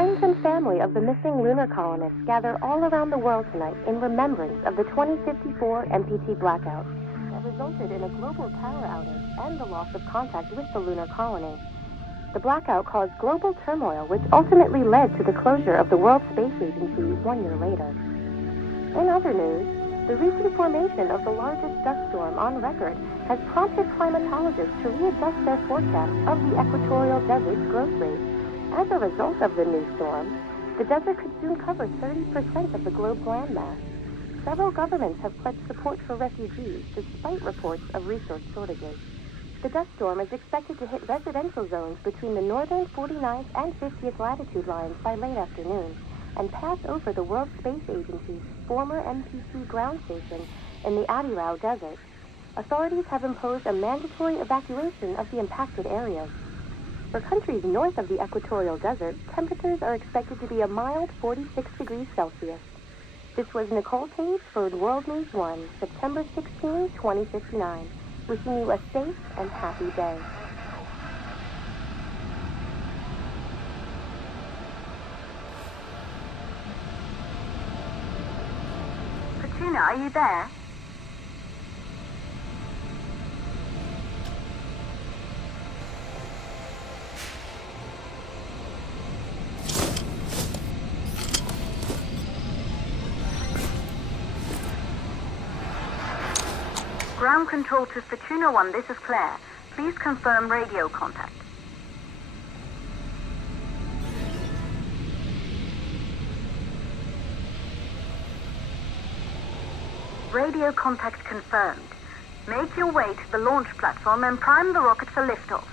friends and family of the missing lunar colonists gather all around the world tonight in remembrance of the 2054 MPT blackout that resulted in a global power outage and the loss of contact with the lunar colony. The blackout caused global turmoil, which ultimately led to the closure of the World Space Agency 1 year later. In other news, the recent formation of the largest dust storm on record has prompted climatologists to readjust their forecast of the equatorial desert's growth rate. As a result of the new storm, the desert could soon cover 30% of the globe's landmass. Several governments have pledged support for refugees despite reports of resource shortages. The dust storm is expected to hit residential zones between the northern 49th and 50th latitude lines by late afternoon and pass over the World Space Agency's former MPT ground station in the Adirau Desert. Authorities have imposed a mandatory evacuation of the impacted areas. For countries north of the equatorial desert, temperatures are expected to be a mild 46 degrees Celsius. This was Nicole Page for World News 1, September 16, 2059. Wishing you a safe and happy day. Fortuna, are you there? Ground control to Fortuna 1, this is Claire. Please confirm radio contact. Radio contact confirmed. Make your way to the launch platform and prime the rocket for liftoff.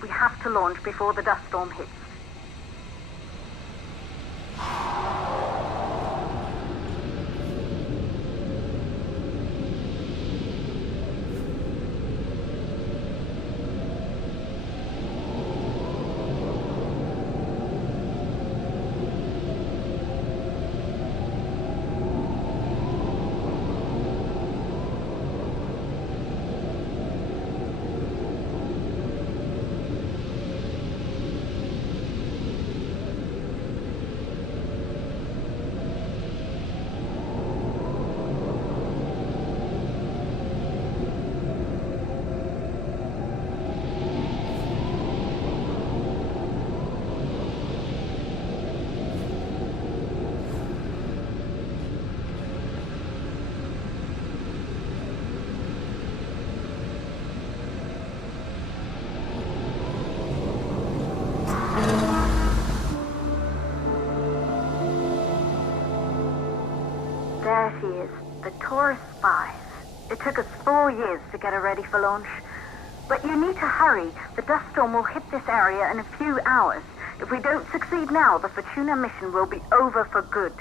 We have to launch before the dust storm hits. There she is, the Taurus 5. It took us 4 years to get her ready for launch. But you need to hurry. The dust storm will hit this area in a few hours. If we don't succeed now, the Fortuna mission will be over for good.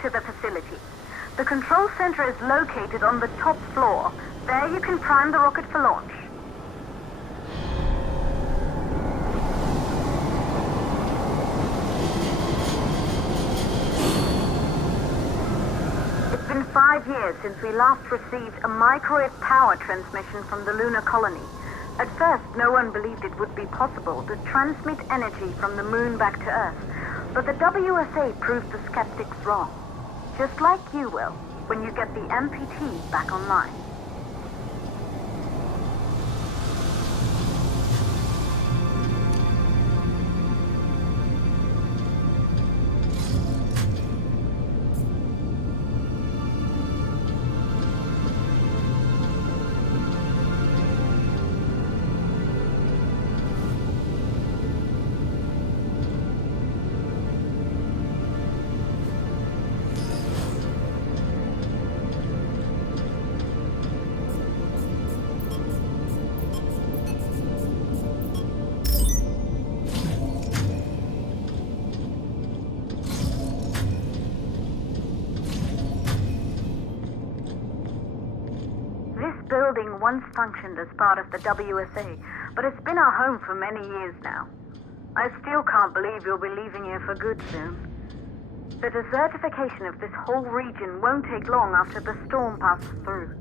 To the facility. The control center is located on the top floor. There you can prime the rocket for launch. 5 years since we last received a microwave power transmission from the lunar colony. At first, no one believed it would be possible to transmit energy from the moon back to Earth, but the WSA proved the skeptics wrong. Just like you will, when you get the MPT back online. Building once functioned as part of the WSA, but it's been our home for many years now. I still can't believe you'll be leaving here for good soon. The desertification of this whole region won't take long after the storm passes through.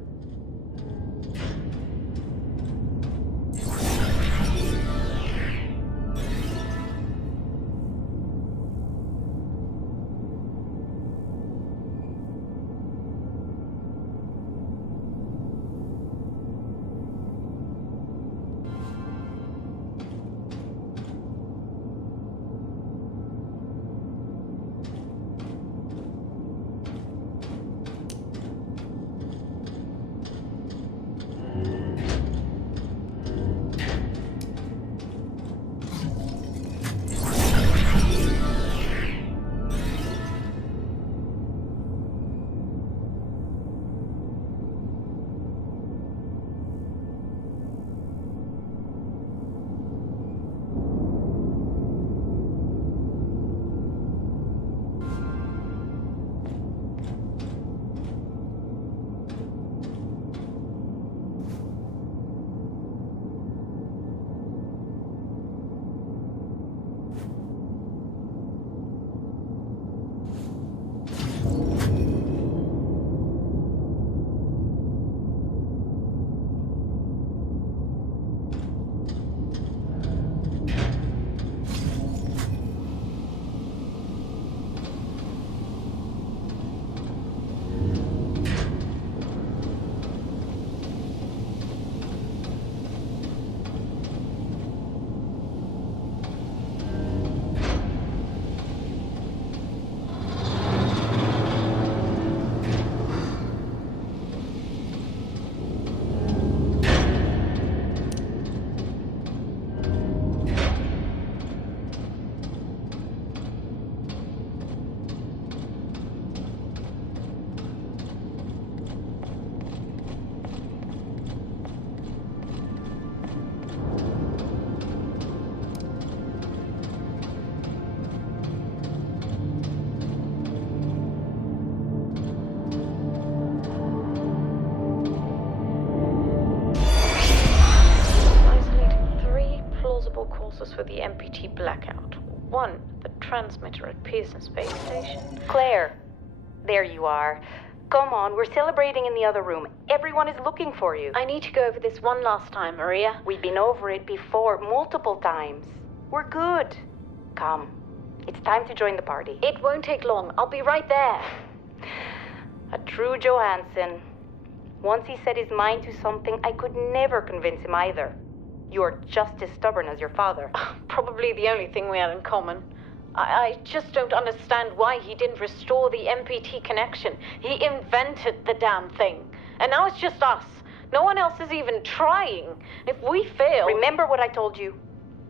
For the MPT blackout. 1, the transmitter at Pearson Space Station. Claire, there you are. Come on, we're celebrating in the other room. Everyone is looking for you. I need to go over this one last time, Maria. We've been over it before, multiple times. We're good. Come, it's time to join the party. It won't take long. I'll be right there. A true Johansson. Once he set his mind to something, I could never convince him either. You're just as stubborn as your father. Probably the only thing we had in common. I just don't understand why he didn't restore the MPT connection. He invented the damn thing. And now it's just us. No one else is even trying. If we fail... Remember what I told you.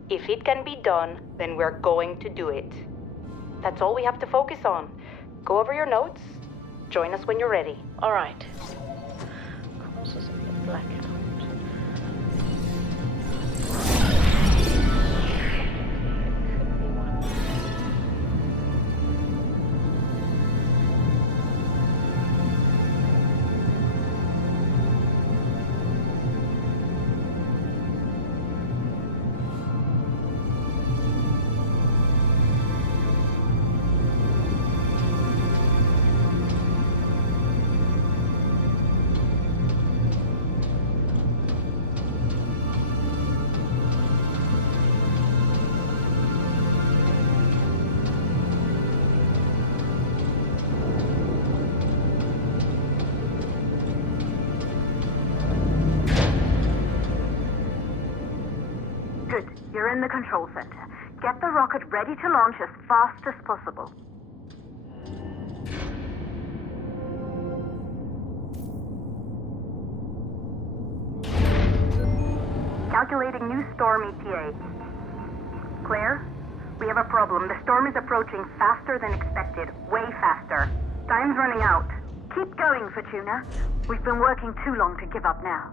If it can be done, then we're going to do it. That's all we have to focus on. Go over your notes. Join us when you're ready. All right. Causes of the blackout. Good. You're in the control center. Get the rocket ready to launch as fast as possible. Calculating new storm ETA. Clear? We have a problem. The storm is approaching faster than expected. Way faster. Time's running out. Keep going, Fortuna. We've been working too long to give up now.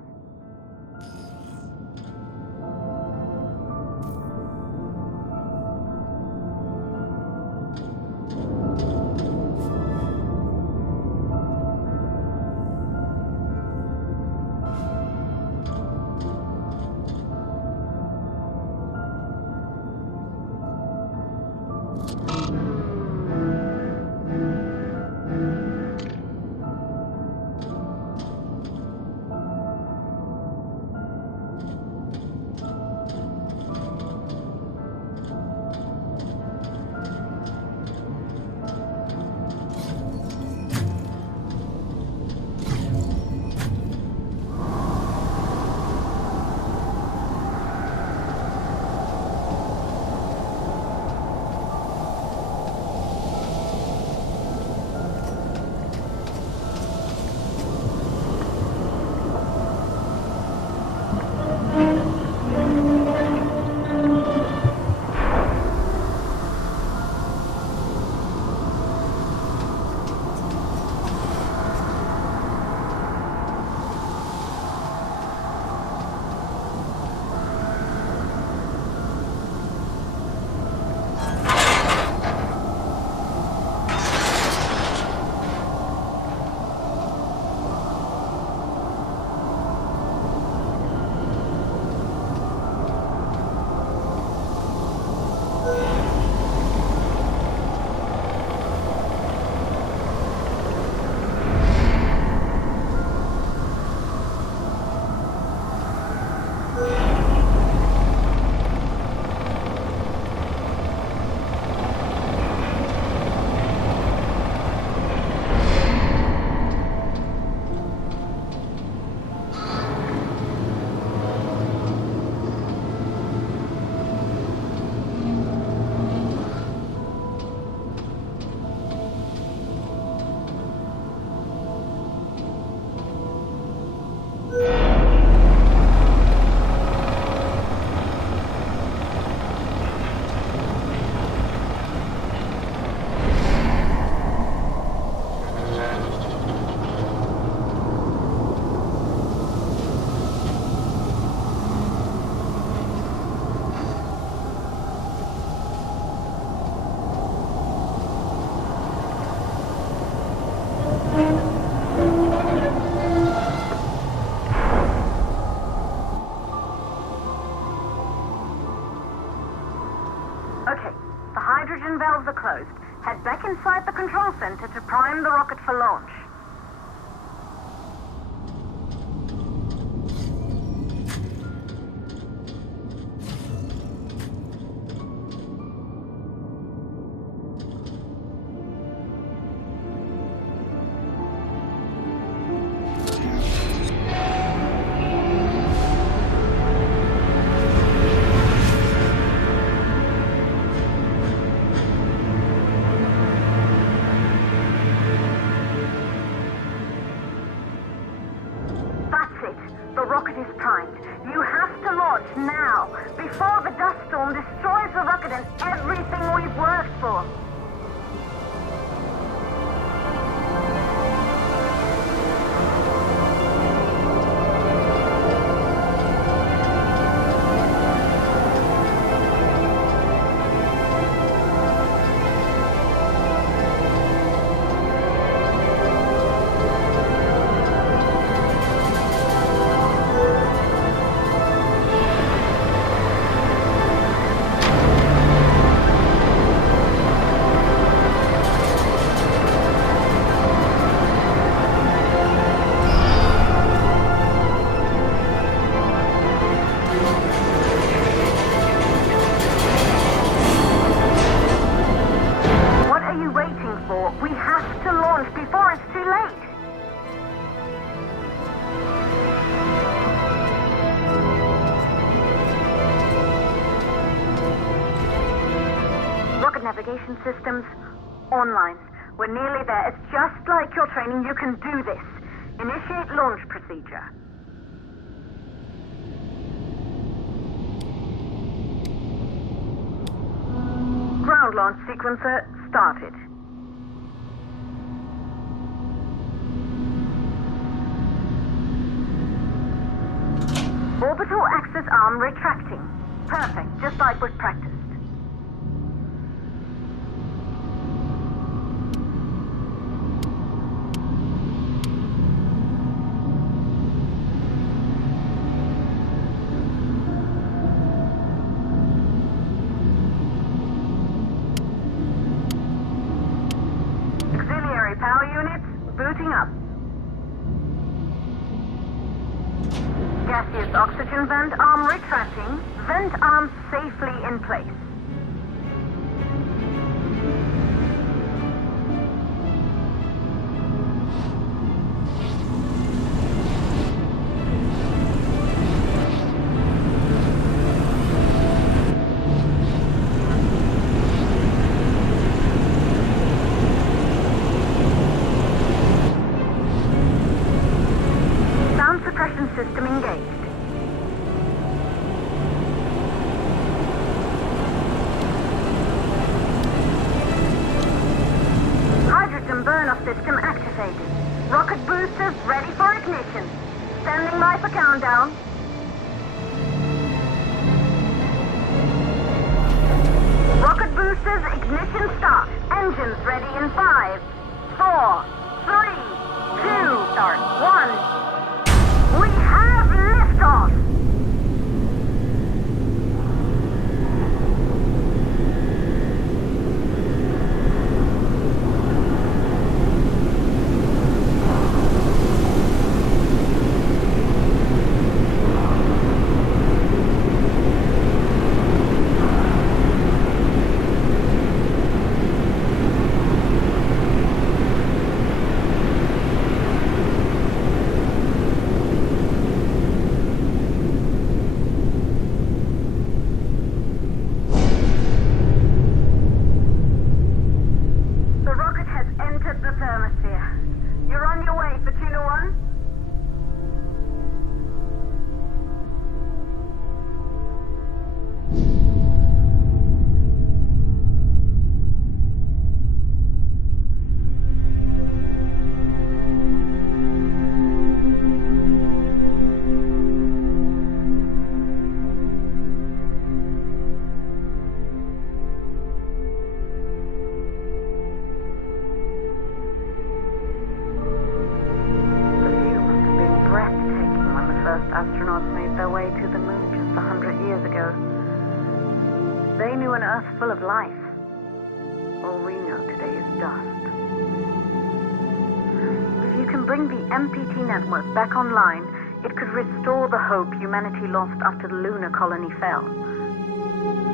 Valves are closed. Head back inside the control center to prime the rocket for launch. navigation systems online. We're nearly there. It's just like your training. You can do this. Initiate launch procedure. Ground launch sequencer started. Orbital axis arm retracting. Perfect, just like we've practiced. Auxiliary power units booting up. Gaseous oxygen vent arm retracting. Vent arm safely in place. Sound suppression system engaged. Burn-off system activated. Rocket boosters ready for ignition. Standing by for countdown. Rocket boosters ignition start. Engines ready in 5, 4, 3, 2, start 1. We have liftoff. Astronauts made their way to the moon just 100 years ago. They knew an Earth full of life. All we know today is dust. If you can bring the MPT network back online, it could restore the hope humanity lost after the lunar colony fell.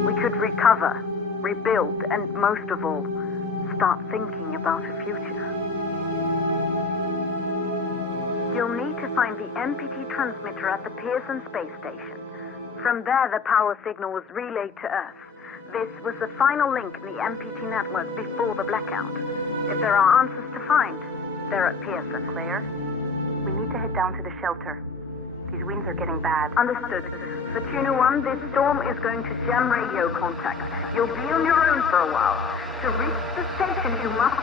We could recover, rebuild, and most of all, start thinking about a future. You'll need to find the MPT transmitter at the Pearson space station. From there, the power signal was relayed to Earth. This was the final link in the MPT network before the blackout. If there are answers to find, they're at Pearson. Claire, we need to head down to the shelter. These winds are getting bad. Understood. Fortuna 1, this storm is going to jam radio contact. You'll be on your own for a while. To reach the station, you must...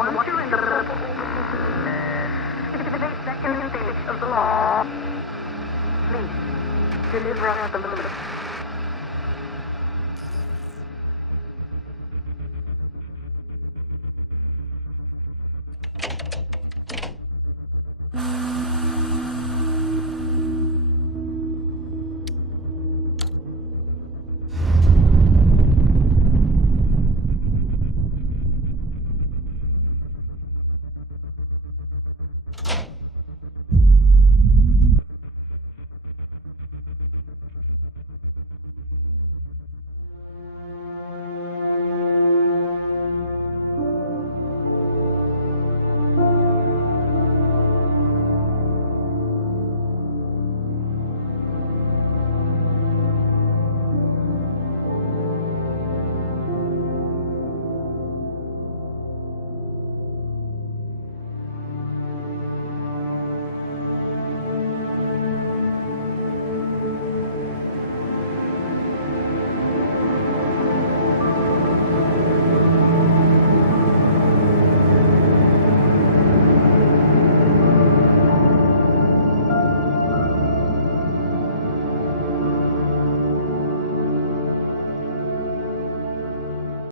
Once you're in the... second stage of the launch. Please, deliver us the moon.